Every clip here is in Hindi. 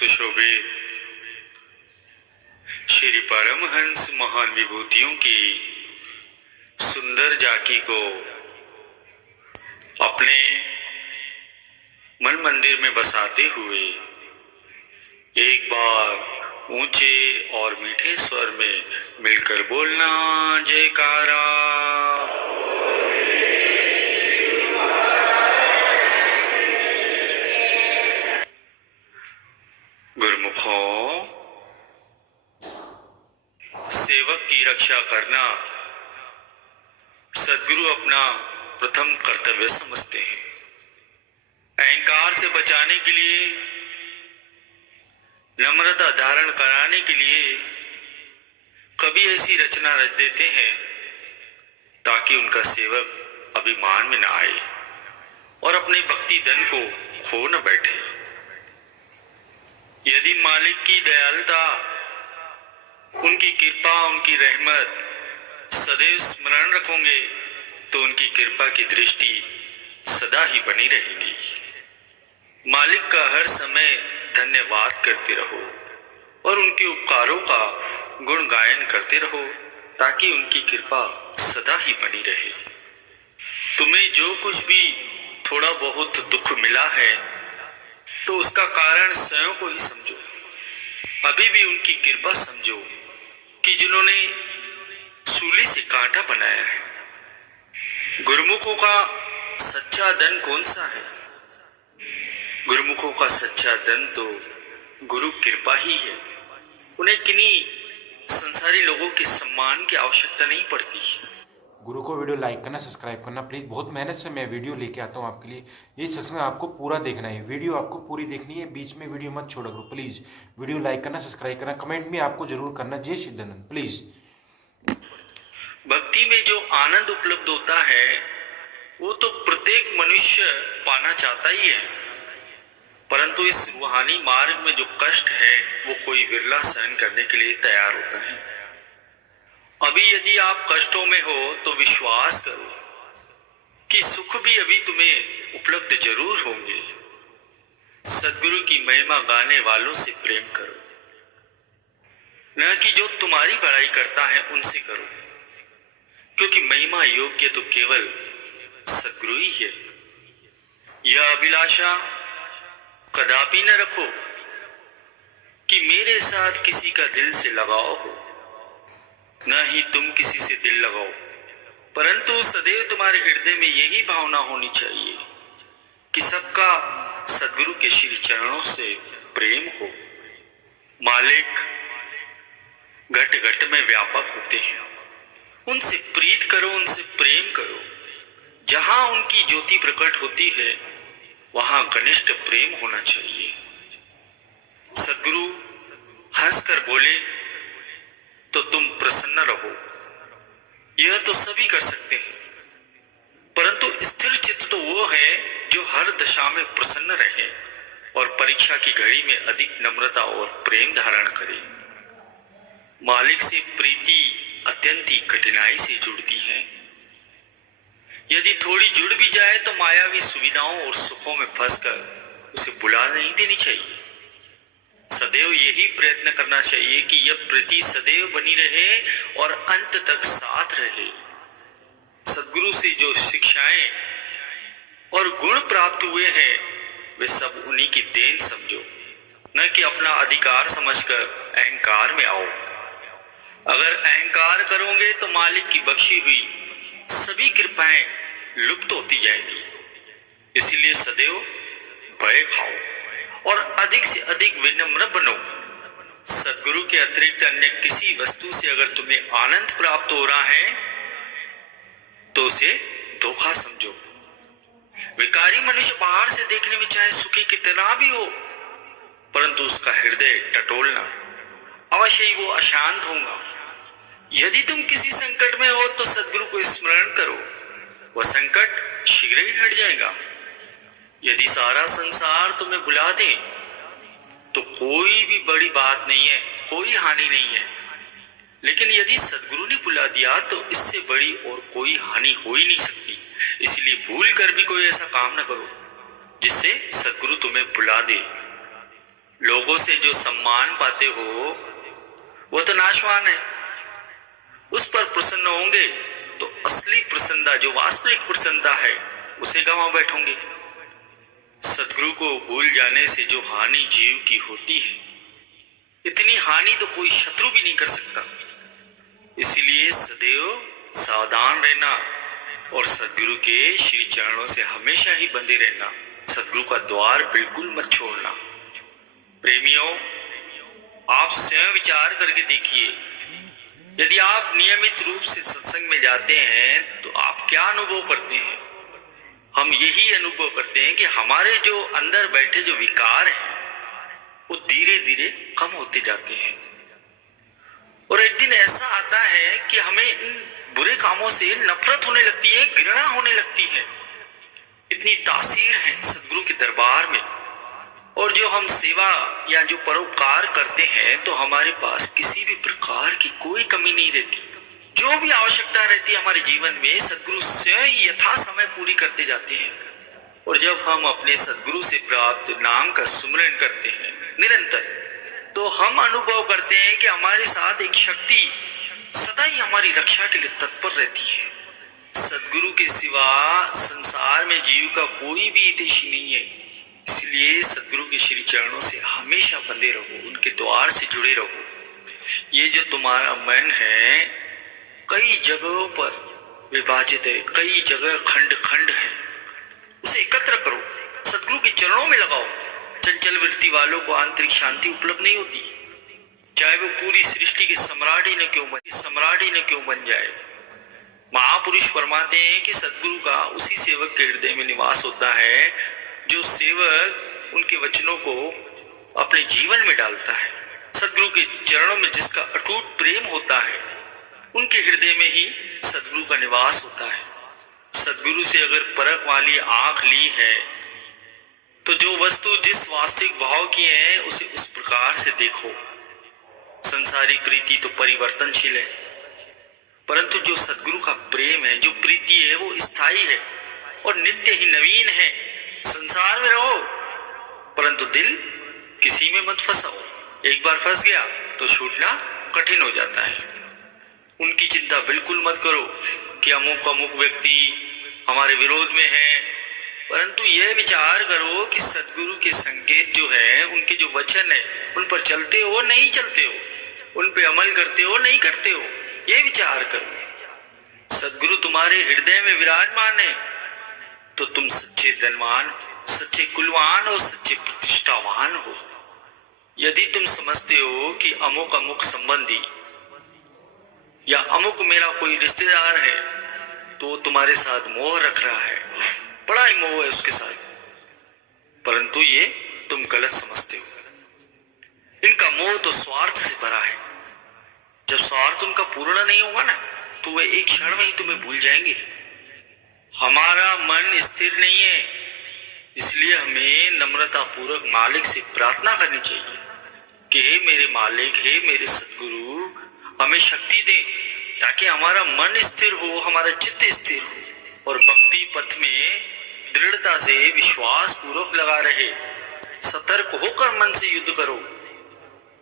सुशोभित श्री परमहंस महान विभूतियों की सुंदर झांकी को अपने मन मंदिर में बसाते हुए एक बार ऊंचे और मीठे स्वर में मिलकर बोलना जयकारा। गुरुमुखों, सेवक की रक्षा करना सद्गुरु अपना प्रथम कर्तव्य समझते हैं। अहंकार से बचाने के लिए, नम्रता धारण कराने के लिए कभी ऐसी रचना रच देते हैं ताकि उनका सेवक अभिमान में न आए और अपने भक्ति धन को खो न बैठे। यदि मालिक की दयालुता, उनकी कृपा, उनकी रहमत सदैव स्मरण रखोगे तो उनकी कृपा की दृष्टि सदा ही बनी रहेगी। मालिक का हर समय धन्यवाद करते रहो और उनके उपकारों का गुण गायन करते रहो ताकि उनकी कृपा सदा ही बनी रहे। तुम्हें जो कुछ भी थोड़ा बहुत दुख मिला है तो उसका कारण स्वयं को ही समझो। अभी भी उनकी कृपा समझो कि जिन्होंने सूली से कांटा बनाया है। गुरुमुखों का सच्चा धन कौन सा है? गुरुमुखों का सच्चा धन तो गुरु कृपा ही है। उन्हें किन्हीं संसारी लोगों के सम्मान की आवश्यकता नहीं पड़ती। गुरु को वीडियो लाइक करना, सब्सक्राइब करना प्लीज़। बहुत मेहनत से मैं वीडियो लेके आता हूँ आपके लिए। ये सत्संग आपको पूरा देखना है, वीडियो आपको पूरी देखनी है, बीच में वीडियो मत छोड़ा करो प्लीज़। वीडियो लाइक करना, सब्सक्राइब करना, कमेंट में आपको जरूर करना जय सिद्धानंद प्लीज़। भक्ति में जो आनंद उपलब्ध होता है वो तो प्रत्येक मनुष्य पाना चाहता ही है, परंतु इस रूहानी मार्ग में जो कष्ट है वो कोई विरला सहन करने के लिए तैयार होता है। अभी यदि आप कष्टों में हो तो विश्वास करो कि सुख भी अभी तुम्हें उपलब्ध जरूर होंगे। सद्गुरु की महिमा गाने वालों से प्रेम करो, न कि जो तुम्हारी बड़ाई करता है उनसे करो, क्योंकि महिमा योग्य तो केवल सद्गुरु ही है। यह अभिलाषा कदापि न रखो कि मेरे साथ किसी का दिल से लगाव हो, न ही तुम किसी से दिल लगाओ, परंतु सदैव तुम्हारे हृदय में यही भावना होनी चाहिए कि सबका सद्गुरु के श्री चरणों से प्रेम हो। मालिक घट घट में व्यापक होते हैं, उनसे प्रीत करो, उनसे प्रेम करो। जहां उनकी ज्योति प्रकट होती है वहां घनिष्ठ प्रेम होना चाहिए। सद्गुरु हंसकर बोले तो तुम प्रसन्न रहो, यह तो सभी कर सकते हैं, परंतु स्थिर चित्त तो वो है जो हर दशा में प्रसन्न रहे और परीक्षा की घड़ी में अधिक नम्रता और प्रेम धारण करे। मालिक से प्रीति अत्यंत ही कठिनाई से जुड़ती है। यदि थोड़ी जुड़ भी जाए तो मायावी सुविधाओं और सुखों में फंसकर उसे बुला नहीं देनी चाहिए। सदैव यही प्रयत्न करना चाहिए कि यह प्रीति सदैव बनी रहे और अंत तक साथ रहे। सद्गुरु से जो शिक्षाएं और गुण प्राप्त हुए हैं वे सब उन्हीं की देन समझो, न कि अपना अधिकार समझकर अहंकार में आओ। अगर अहंकार करोगे तो मालिक की बख्शी हुई सभी कृपाएं लुप्त होती जाएंगी। इसीलिए सदैव भय खाओ और अधिक से अधिक विनम्र बनो। सद्गुरु के अतिरिक्त अन्य किसी वस्तु से अगर तुम्हें आनंद प्राप्त हो रहा है तो उसे धोखा समझो। विकारी मनुष्य बाहर से देखने में चाहे सुखी कितना भी हो, परंतु उसका हृदय टटोलना, अवश्य ही वो अशांत होगा। यदि तुम किसी संकट में हो तो सद्गुरु को स्मरण करो, वह संकट शीघ्र ही हट जाएगा। यदि सारा संसार तुम्हें बुला दे तो कोई भी बड़ी बात नहीं है, कोई हानि नहीं है, लेकिन यदि सद्गुरु ने बुला दिया तो इससे बड़ी और कोई हानि हो ही नहीं सकती। इसलिए भूल कर भी कोई ऐसा काम न करो जिससे सद्गुरु तुम्हें बुला दे। लोगों से जो सम्मान पाते हो वो तो नाशवान है। उस पर प्रसन्न होंगे तो असली प्रसन्नता, जो वास्तविक प्रसन्नता है, उसे गंवा बैठोगे। सदगुरु को भूल जाने से जो हानि जीव की होती है, इतनी हानि तो कोई शत्रु भी नहीं कर सकता। इसलिए सदैव सावधान रहना और सदगुरु के श्री चरणों से हमेशा ही बंधे रहना। सदगुरु का द्वार बिल्कुल मत छोड़ना। प्रेमियों, आप स्वयं विचार करके देखिए, यदि आप नियमित रूप से सत्संग में जाते हैं तो आप क्या अनुभव करते हैं? हम यही अनुभव करते हैं कि हमारे जो अंदर बैठे जो विकार हैं वो धीरे धीरे कम होते जाते हैं। और एक दिन ऐसा आता है कि हमें इन बुरे कामों से नफरत होने लगती है, घृणा होने लगती है। इतनी तासीर है सदगुरु के दरबार में। और जो हम सेवा या जो परोपकार करते हैं तो हमारे पास किसी भी प्रकार की कोई कमी नहीं रहती। जो भी आवश्यकता रहती है हमारे जीवन में, सदगुरु स्वयं यथा समय पूरी करते जाते हैं। और जब हम अपने सदगुरु से प्राप्त नाम का सुमिरन करते हैं निरंतर, तो हम अनुभव करते हैं कि हमारे साथ एक शक्ति सदा ही हमारी रक्षा के लिए तत्पर रहती है। सदगुरु के सिवा संसार में जीव का कोई भी हितैषी नहीं है। इसलिए सदगुरु के श्री चरणों से हमेशा बंधे रहो, उनके द्वार से जुड़े रहो। ये जो तुम्हारा मन है कई जगहों पर विभाजित है, कई जगह खंड खंड है, उसे एकत्र करो, सदगुरु के चरणों में लगाओ। चंचल वृत्ति वालों को आंतरिक शांति उपलब्ध नहीं होती, चाहे वो पूरी सृष्टि के सम्राट ही न क्यों बन जाए। महापुरुष फरमाते हैं कि सदगुरु का उसी सेवक के हृदय में निवास होता है जो सेवक उनके वचनों को अपने जीवन में डालता है। सदगुरु के चरणों में जिसका अटूट प्रेम होता है, उनके हृदय में ही सदगुरु का निवास होता है। सदगुरु से अगर परख वाली आंख ली है तो जो वस्तु जिस वास्तविक भाव की है उसे उस प्रकार से देखो। संसारी प्रीति तो परिवर्तनशील है, परंतु जो सदगुरु का प्रेम है, जो प्रीति है, वो स्थायी है और नित्य ही नवीन है। संसार में रहो परंतु दिल किसी में मत फंसाओ। एक बार फंस गया तो छूटना कठिन हो जाता है। उनकी चिंता बिल्कुल मत करो कि अमुक व्यक्ति हमारे विरोध में है, परंतु यह विचार करो कि सदगुरु के संकेत जो है, उनके जो वचन है, उन पर चलते हो नहीं चलते हो, उन पे अमल करते हो नहीं करते हो, ये विचार करो। सदगुरु तुम्हारे हृदय में विराजमान है तो तुम सच्चे धनवान, सच्चे कुलवान और सच्चे प्रतिष्ठावान हो। यदि तुम समझते हो कि अमुक संबंधी या अमुक मेरा कोई रिश्तेदार है तो तुम्हारे साथ मोह रख रहा है, बड़ा ही मोह है उसके साथ, परंतु ये तुम गलत समझते हो। इनका मोह तो स्वार्थ से भरा है। जब स्वार्थ उनका पूर्ण नहीं होगा ना तो वे एक क्षण में ही तुम्हें भूल जाएंगे। हमारा मन स्थिर नहीं है, इसलिए हमें नम्रता पूर्वक मालिक से प्रार्थना करनी चाहिए कि हे मेरे मालिक, हे मेरे सदगुरु, हमें शक्ति दे ताकि हमारा मन स्थिर हो, हमारा चित्त स्थिर हो और भक्ति पथ में दृढ़ता से विश्वास पूर्वक लगा रहे। सतर्क होकर मन से युद्ध करो।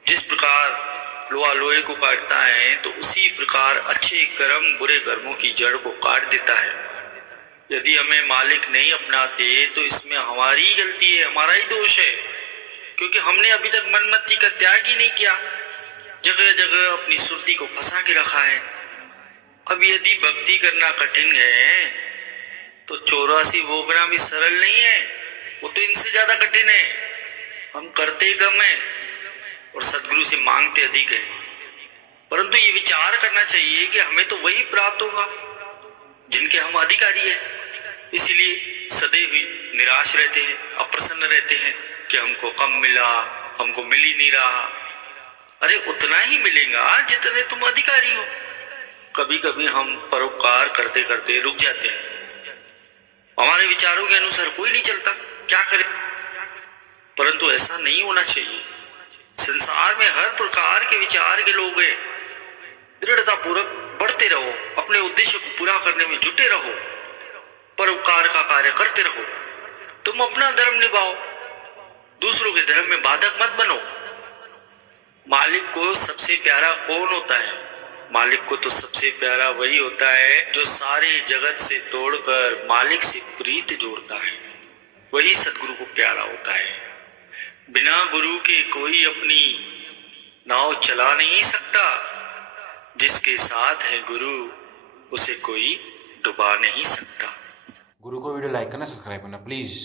जिस प्रकार लोहा लोहे को काटता है तो उसी प्रकार अच्छे कर्म बुरे कर्मों की जड़ को काट देता है। यदि हमें मालिक नहीं अपनाते तो इसमें हमारी ही गलती है, हमारा ही दोष है, क्योंकि हमने अभी तक मनमत्ती का त्याग ही नहीं किया, जगह जगह अपनी सुरती को फंसा के रखा है। अब यदि भक्ति करना कठिन है तो 84 भोगना भी सरल नहीं है, वो तो इनसे ज्यादा कठिन है। हम करते कम है और सदगुरु से मांगते अधिक है, परंतु ये विचार करना चाहिए कि हमें तो वही प्राप्त होगा जिनके हम अधिकारी हैं। इसलिए सदैव ही निराश रहते हैं, अप्रसन्न रहते हैं कि हमको कम मिला, हमको मिल ही नहीं रहा। अरे उतना ही मिलेगा जितने तुम अधिकारी हो। कभी कभी हम परोपकार करते करते रुक जाते हैं, हमारे विचारों के अनुसार कोई नहीं चलता, क्या करें, परंतु ऐसा नहीं होना चाहिए। संसार में हर प्रकार के विचार के लोग हैं। दृढ़ता पूर्वक बढ़ते रहो, अपने उद्देश्य को पूरा करने में जुटे रहो, परोपकार का कार्य करते रहो। तुम अपना धर्म निभाओ, दूसरों के धर्म में बाधक मत बनो। मालिक को सबसे प्यारा कौन होता है? मालिक को तो सबसे प्यारा वही होता है जो सारे जगत से तोड़कर मालिक से प्रीत जोड़ता है। वही सदगुरु को प्यारा होता है। बिना गुरु के कोई अपनी नाव चला नहीं सकता। जिसके साथ है गुरु उसे कोई डुबा नहीं सकता। गुरु को वीडियो लाइक करना, सब्सक्राइब करना प्लीज़।